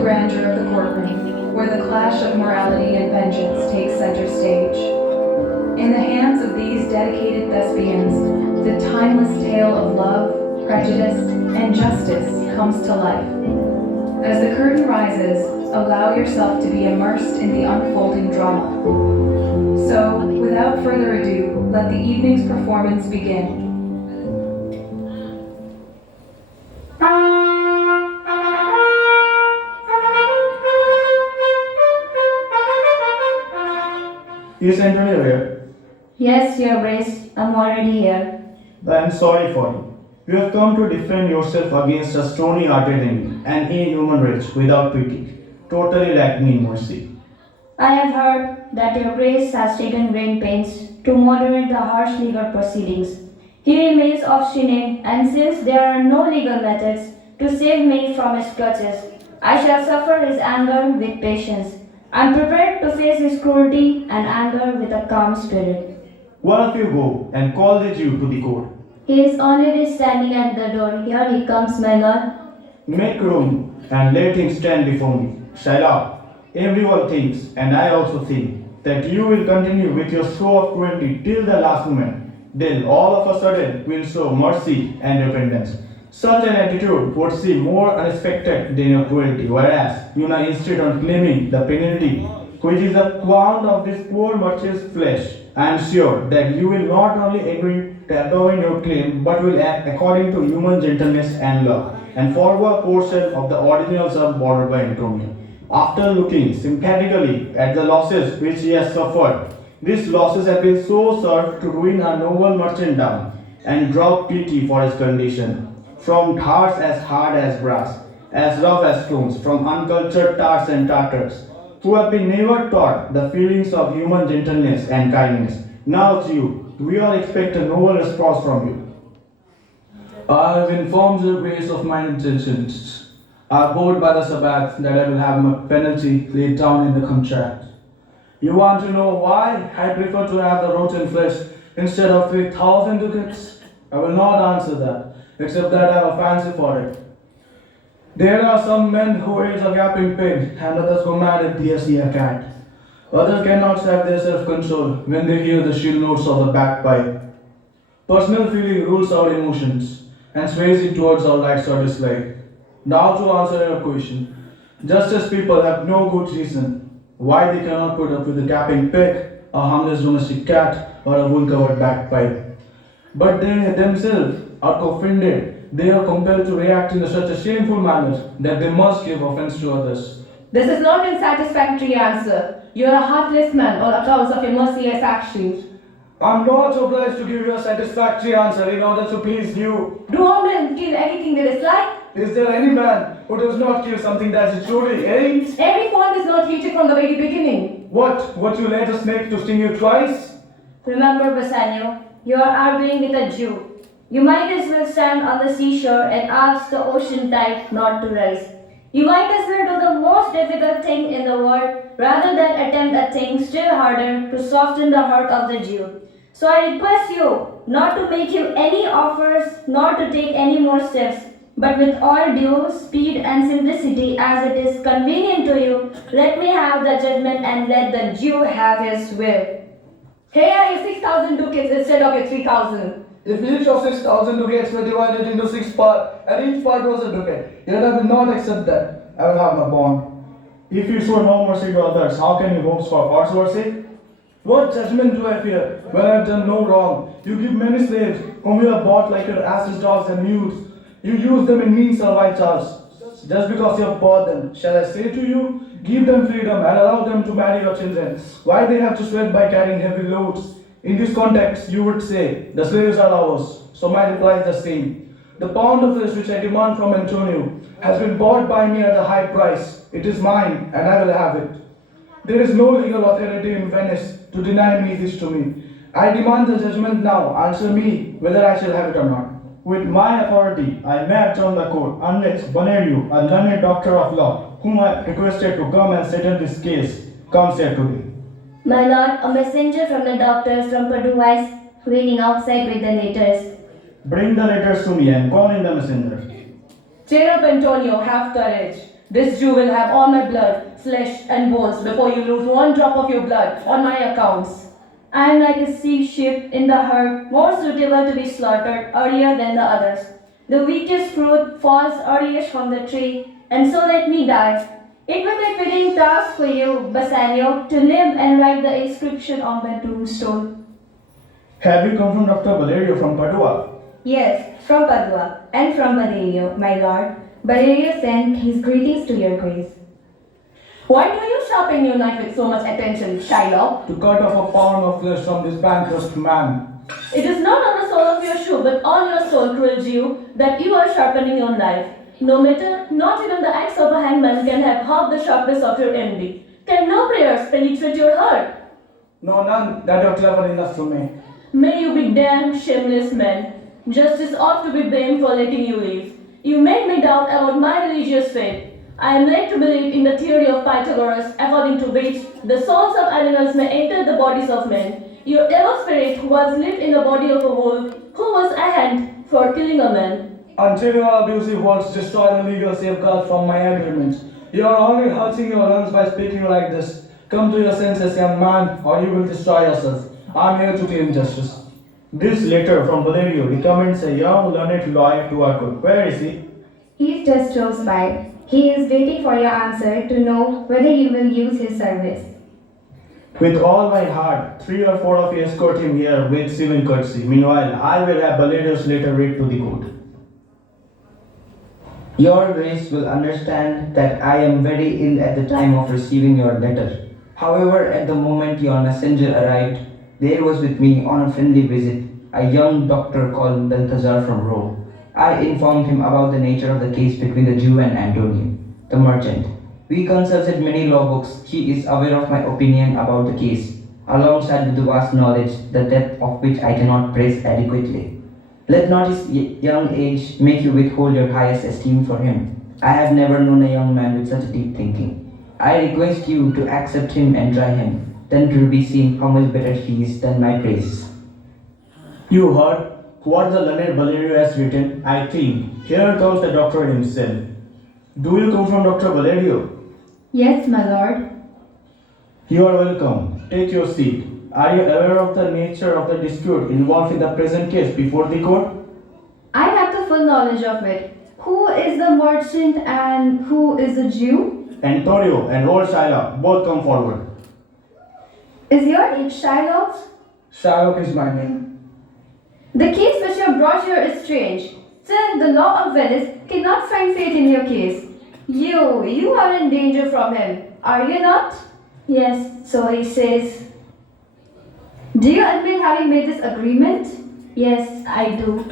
grandeur of the courtroom, where the clash of morality and vengeance takes center stage. In the hands of these dedicated thespians, the timeless tale of love, prejudice, and justice comes to life. As the curtain rises, allow yourself to be immersed in the unfolding drama. So, without further ado, let the evening's performance begin. Is Antonio here? Yes, Your Grace, I'm already here. I am sorry for you. You have come to defend yourself against a stony-hearted enemy, an inhuman wretch without pity, totally lacking in mercy. I have heard that Your Grace has taken great pains to moderate the harsh legal proceedings. He remains obstinate, and since there are no legal methods to save me from his clutches, I shall suffer his anger with patience. I am prepared to face his cruelty and anger with a calm spirit. One of you go and call the Jew to the court. He is already standing at the door. Here he comes, my lord. Make room and let him stand before me. Shiloh, everyone thinks, and I also think, that you will continue with your show of cruelty till the last moment. Then all of a sudden will show mercy and repentance. Such an attitude would seem more unexpected than your cruelty, whereas you now insist on claiming the penalty, which is a pound of this poor merchant's flesh. I am sure that you will not only agree to abandon your claim, but will act according to human gentleness and love, and forego a portion of the original sum borrowed by Antonio. After looking sympathetically at the losses which he has suffered, these losses have been so served to ruin a noble merchant down, and draw pity for his condition. From hearts as hard as brass, as rough as stones, from uncultured Tars and Tartars, who have been never taught the feelings of human gentleness and kindness. Now, Jew, we all expect a noble response from you. I have informed your grace of my intentions. I abode by the Sabbath that I will have my penalty laid down in the contract. You want to know why I prefer to have the rotten flesh instead of 3,000 ducats? I will not answer that, except that I have a fancy for it. There are some men who hate a gaping pig, and others go mad if they see a cat. Others cannot have their self-control when they hear the shrill notes of the bagpipe. Personal feeling rules our emotions and sways it towards our likes or dislike. Now to answer your question, just as people have no good reason why they cannot put up with a gaping pig, a harmless domestic cat, or a wool-covered bagpipe, but they themselves are offended, they are compelled to react in such a shameful manner that they must give offense to others. This is not a satisfactory answer. You are a heartless man on account of your merciless actions. I am not obliged to give you a satisfactory answer in order to please you. Do all men kill anything they dislike? Is there any man who does not kill something that he truly hates? Every fault is not hated from the very beginning. What you let a snake to sting you twice? Remember, Bassanio, you are arguing with a Jew. You might as well stand on the seashore and ask the ocean tide not to rise. You might as well do the most difficult thing in the world rather than attempt a thing still harder to soften the heart of the Jew. So I request you not to make him any offers, nor to take any more steps, but with all due speed and simplicity as it is convenient to you, let me have the judgment and let the Jew have his will. Here are your 6,000 ducats instead of your 3,000. If each of 6,000 ducats were divided into 6 parts, and each part was a ducat, yet I will not accept that. I will have my bond. If you show no mercy to others, how can you hope for God's mercy? What judgment do I fear when I have done no wrong? You give many slaves whom you have bought like your asses, dogs, and mules. You use them in mean servitude. Just because you have bought them, shall I say to you, give them freedom and allow them to marry your children? Why they have to sweat by carrying heavy loads? In this context, you would say, the slaves are ours. So my reply is the same. The pound of flesh which I demand from Antonio has been bought by me at a high price. It is mine, and I will have it. There is no legal authority in Venice to deny me this to me. I demand the judgment now. Answer me whether I shall have it or not. With my authority, I may adjourn the court unless Bonario, a learned doctor of law, whom I have requested to come and settle this case, comes here today. My lord, a messenger from the doctors from Padua is waiting outside with the letters. Bring the letters to me and call in the messenger. Cheer up, Antonio, have courage. This Jew will have all my blood, flesh, and bones before you lose one drop of your blood on my accounts. I am like a sick sheep in the herd, more suitable to be slaughtered earlier than the others. The weakest fruit falls earliest from the tree, and so let me die. It will be a fitting task for you, Bassanio, to live and write the inscription on my tombstone. Have you come from Dr. Valerio from Padua? Yes, from Padua and from Valerio, my lord. Valerio sent his greetings to your grace. Why do you sharpen your knife with so much attention, Shylock? To cut off a pound of flesh from this bankrupt man. It is not on the sole of your shoe, but on your soul, cruel Jew, that you are sharpening your knife. No matter, not even the axe of a hangman can have half the sharpness of your envy. Can no prayers penetrate your heart? No, none that are clever enough to me. May you be damned, shameless man. Justice ought to be blamed for letting you live. You make me doubt about my religious faith. I am led to believe in the theory of Pythagoras, according to which the souls of animals may enter the bodies of men. Your evil spirit who once lived in the body of a wolf, who was a hand for killing a man. Until your abusive words destroy the legal safeguards from my agreement. You are only hurting your lungs by speaking like this. Come to your senses, young man, or you will destroy yourself. I am here to claim justice. This letter from Valerio recommends a young learned lawyer to our court. Where is he? He just close by. He is waiting for your answer to know whether you will use his service. With all my heart, 3 or 4 of you escort him here with civil courtesy. Meanwhile, I will have Valerio's letter read to the court. Your Grace will understand that I am very ill at the time of receiving your letter. However, at the moment your messenger arrived, there was with me on a friendly visit a young doctor called Balthazar from Rome. I informed him about the nature of the case between the Jew and Antonio, the merchant. We consulted many law books. He is aware of my opinion about the case, alongside with the vast knowledge, the depth of which I cannot praise adequately. Let not his young age make you withhold your highest esteem for him. I have never known a young man with such deep thinking. I request you to accept him and try him. Then it will be seen how much better he is than my praises. You heard what the learned Valerio has written? I think. Here comes the doctor himself. Do you come from Dr. Valerio? Yes, my lord. You are welcome. Take your seat. Are you aware of the nature of the dispute involved in the present case before the court? I have the full knowledge of it. Who is the merchant and who is the Jew? Antonio and old Shylock both come forward. Is your age Shylock? Shylock is my name. The case which you have brought here is strange. Still, the law of Venice cannot find faith in your case. You are in danger from him, are you not? Yes, so he says. Do you admit having made this agreement? Yes, I do.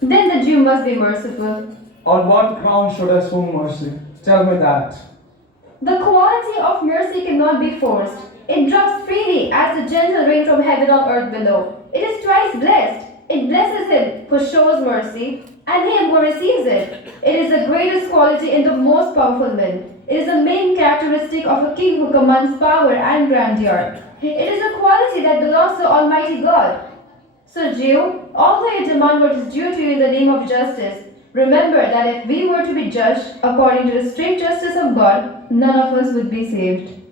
Then the Jew must be merciful. On what ground should I show mercy? Tell me that. The quality of mercy cannot be forced. It drops freely as the gentle rain from heaven on earth below. It is twice blessed. It blesses him who shows mercy, and him who receives it. It is the greatest quality in the most powerful men. It is the main characteristic of a king who commands power and grandeur. It is a quality that belongs to Almighty God. So, Jew, although you demand what is due to you in the name of justice, remember that if we were to be judged according to the strict justice of God, none of us would be saved.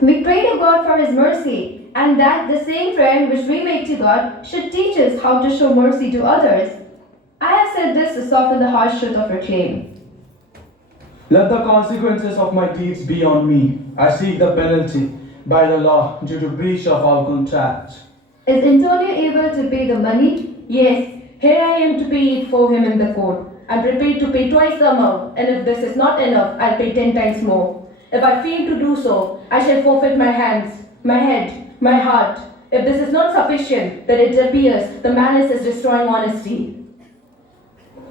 We pray to God for His mercy, and that the same prayer which we make to God should teach us how to show mercy to others. I have said this to soften the harsh truth of your claim. Let the consequences of my deeds be on me. I seek the penalty by the law due to breach of our contract. Is Antonio able to pay the money? Yes, here I am to pay it for him in the court. I'm prepared to pay twice the amount, and if this is not enough, I'll pay 10 times more. If I fail to do so, I shall forfeit my hands, my head, my heart. If this is not sufficient, then it appears the malice is destroying honesty.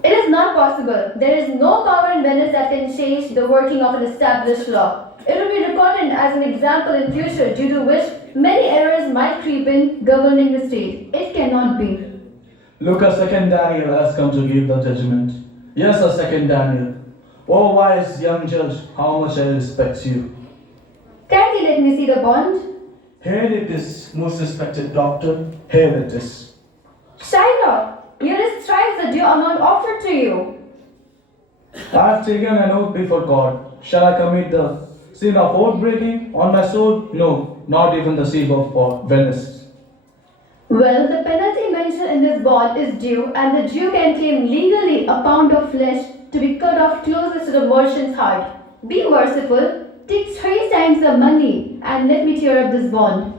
It is not possible. There is no power in Venice that can change the working of an established law. It will be recorded as an example in future due to which many errors might creep in governing the state. It cannot be. Look, a second Daniel has come to give the judgment. Yes, a second Daniel. Oh, wise young judge, how much I respect you. Kindly let me see the bond. Here it is, most respected doctor. Here it is. Shylock, here is thrice the due amount offered to you. I have taken an oath before God. Shall I commit the sin of oath breaking on my soul? No, not even the sea of Venice. Well, the penalty mentioned in this bond is due, and the Jew can claim legally a pound of flesh to be cut off closest to the merchant's heart. Be merciful, take 3 times the money, and let me tear up this bond.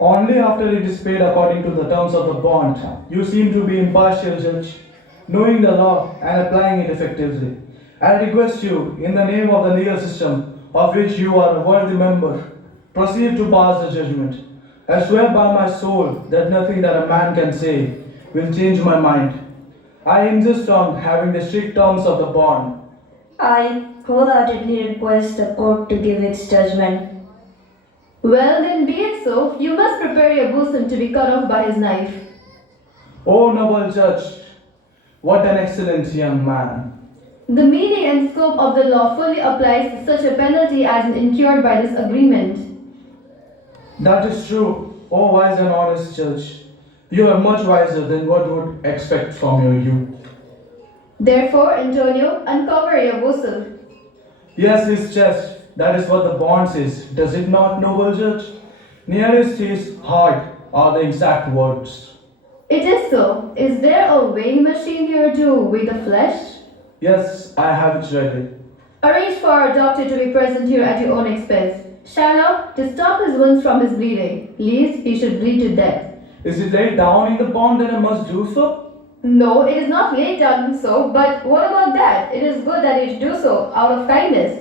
Only after it is paid according to the terms of the bond. You seem to be impartial, Judge, knowing the law and applying it effectively. I request you, in the name of the legal system of which you are a worthy member, proceed to pass the judgment. I swear by my soul that nothing that a man can say will change my mind. I insist on having the strict terms of the bond. I wholeheartedly request the court to give its judgment. Well, then be it so. You must prepare your bosom to be cut off by his knife. O noble judge, what an excellent young man. The meaning and scope of the law fully applies to such a penalty as is incurred by this agreement. That is true, O wise and honest judge. You are much wiser than what would expect from your youth. Therefore, Antonio, uncover your bosom. Yes, his chest. That is what the bond says. Does it not, noble judge? Nearest his heart are the exact words. It is so. Is there a weighing machine here to weigh the flesh? Yes, I have it ready. Arrange for a doctor to be present here at your own expense. Shylock, to stop his wounds from his bleeding, lest he should bleed to death. Is it laid down in the bond that I must do so? No, it is not laid down so, but what about that? It is good that you do so out of kindness.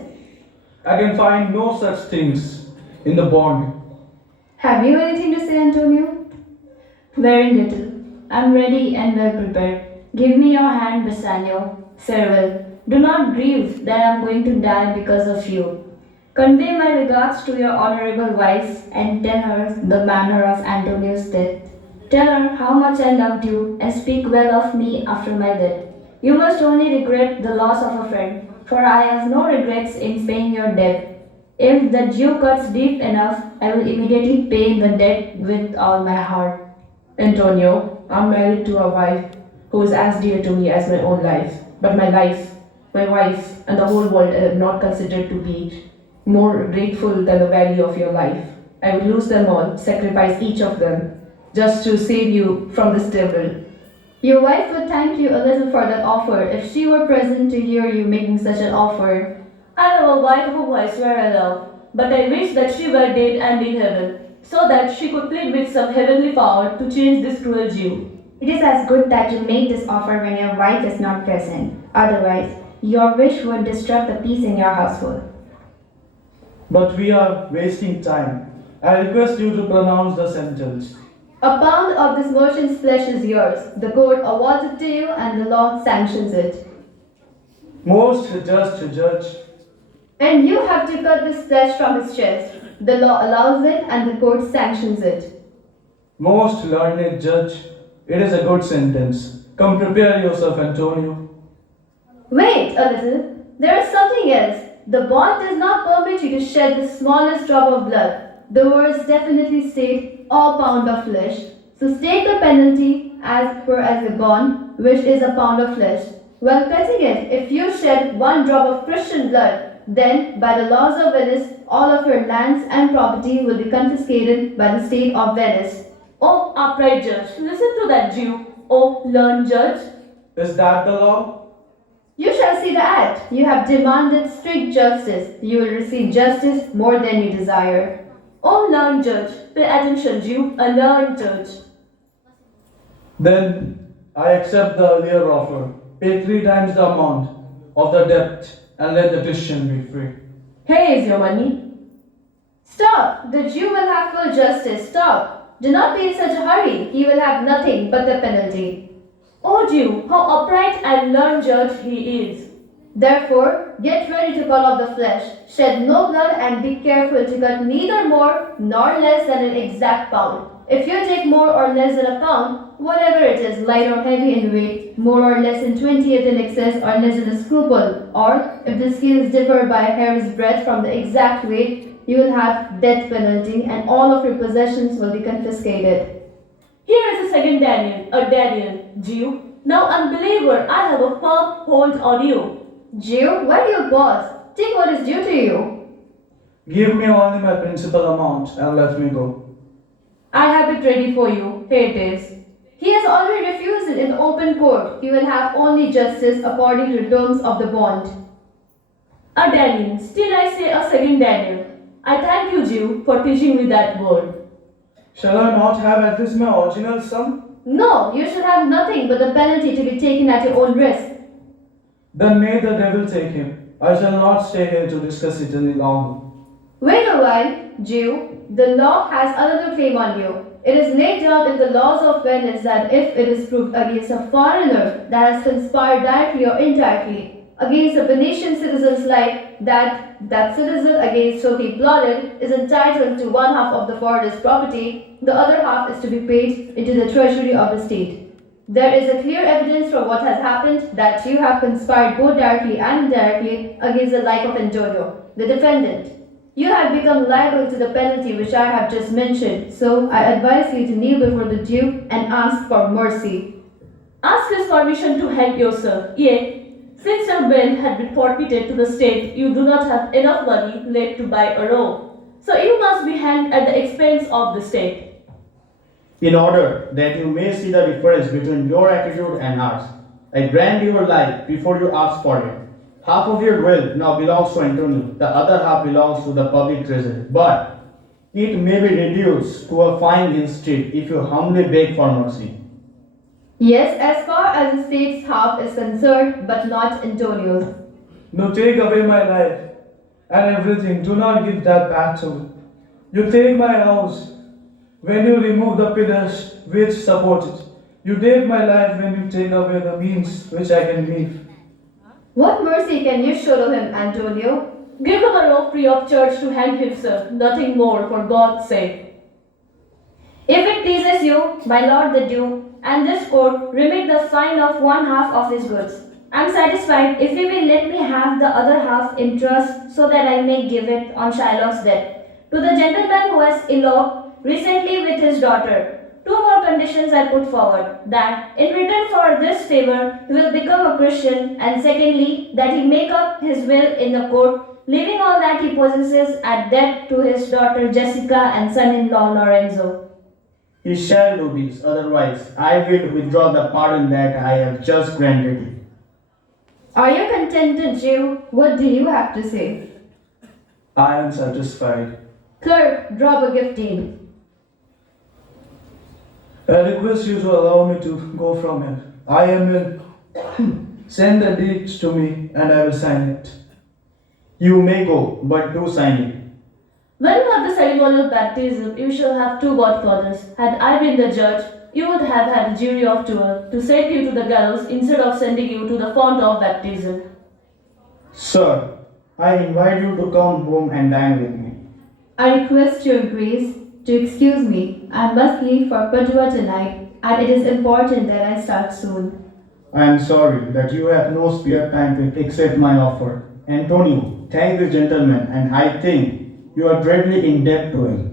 I can find no such things in the bond. Have you anything to say, Antonio? Very little. I'm ready and well prepared. Give me your hand, Bassanio. Farewell. Do not grieve that I am going to die because of you. Convey my regards to your honorable wife and tell her the manner of Antonio's death. Tell her how much I loved you and speak well of me after my death. You must only regret the loss of a friend, for I have no regrets in paying your debt. If the Jew cuts deep enough, I will immediately pay the debt with all my heart. Antonio, I'm married to a wife who is as dear to me as my own life. But my life, my wife, and the whole world are not considered to be more grateful than the value of your life. I would lose them all, sacrifice each of them, just to save you from this devil. Your wife would thank you a little for that offer if she were present to hear you making such an offer. I have a wife whom I swear I love, but I wish that she were dead and in heaven, so that she could plead with some heavenly power to change this cruel Jew. It is as good that you make this offer when your wife is not present. Otherwise, your wish would disrupt the peace in your household. But we are wasting time. I request you to pronounce the sentence. A pound of this merchant's flesh is yours. The court awards it to you and the law sanctions it. Most just judge. And you have to cut this flesh from his chest. The law allows it and the court sanctions it. Most learned judge. It is a good sentence. Come prepare yourself, Antonio. Wait a little. There is something else. The bond does not permit you to shed the smallest drop of blood. The words definitely state a pound of flesh. So state the penalty as per as the bond, which is a pound of flesh. While cutting it, if you shed 1 drop of Christian blood, then by the laws of Venice, all of your lands and property will be confiscated by the state of Venice. Oh, upright judge, listen to that Jew. Oh, learned judge. Is that the law? You shall see the act. You have demanded strict justice. You will receive justice more than you desire. Oh, learned judge, pay attention, Jew, a learned judge. Then I accept the earlier offer. Pay 3 times the amount of the debt and let the Christian be free. Here is your money. Stop! The Jew will have full justice. Stop! Do not be in such a hurry. He will have nothing but the penalty. Oh, Jew, how upright and learned judge he is. Therefore, get ready to cut off the flesh. Shed no blood and be careful to cut neither more nor less than an exact pound. If you take more or less than a pound, whatever it is, light or heavy in weight, more or less in 20th in excess or less than a scruple, or if the scales differ by a hair's breadth from the exact weight, you will have death penalty and all of your possessions will be confiscated. Here is the second Daniel, a Daniel, Jew. Now, unbeliever, I have a firm hold on you. Jew, why do you pause? Take what is due to you. Give me only my principal amount and let me go. I have it ready for you. Here it is. He has already refused it in open court. He will have only justice according to the terms of the bond. A Daniel. Still I say a second Daniel. I thank you, Jew, for teaching me that word. Shall I not have at least my original sum? No, you should have nothing but the penalty to be taken at your own risk. Then may the devil take him. I shall not stay here to discuss it any longer. Wait a while, Jew. The law has another claim on you. It is laid down in the laws of Venice that if it is proved against a foreigner that has conspired directly or indirectly against a Venetian citizen's life, that citizen against whom he plotted is entitled to one half of the foreigner's property, the other half is to be paid into the treasury of the state. There is a clear evidence from what has happened that you have conspired both directly and indirectly against the life of Antonio, the defendant. You have become liable to the penalty which I have just mentioned, so I advise you to kneel before the Duke and ask for mercy. Ask his permission to help yourself. Yet, since your bail had been forfeited to the state, you do not have enough money left to buy a robe. So you must be hanged at the expense of the state. In order that you may see the difference between your attitude and ours, I grant your life before you ask for it. Half of your wealth now belongs to Antonio, the other half belongs to the public treasury. But it may be reduced to a fine instead if you humbly beg for mercy. Yes, as far as the state's half is concerned, but not Antonio's. No, take away my life and everything. Do not give that back to me. You take my house when you remove the pillars which support it. You take my life when you take away the means which I can live. What mercy can you show to him, Antonio? Give him a rope free of charge to hang himself, nothing more, for God's sake. If it pleases you, my lord the Duke, and this court, remit the fine of one half of his goods. I am satisfied if you will let me have the other half in trust so that I may give it on Shylock's death. To the gentleman who has eloped recently with his daughter, two more conditions I put forward, that in return for this favor he will become a Christian, and secondly, that he make up his will in the court, leaving all that he possesses at debt to his daughter Jessica and son-in-law Lorenzo. He shall do this, otherwise I will withdraw the pardon that I have just granted you. Are you contented, Jew? What do you have to say? I am satisfied. Clerk, drop a gift deed. I request you to allow me to go from here. I am will send the deeds to me and I will sign it. You may go, but do sign it. When you have the ceremonial baptism, you shall have two godfathers. Had I been the judge, you would have had a jury of 12 to send you to the gallows instead of sending you to the font of baptism. Sir, I invite you to come home and dine with me. I request your grace to excuse me. I must leave for Padua tonight, and it is important that I start soon. I am sorry that you have no spare time to accept my offer. Antonio, thank the gentleman, and I think you are greatly in debt to him.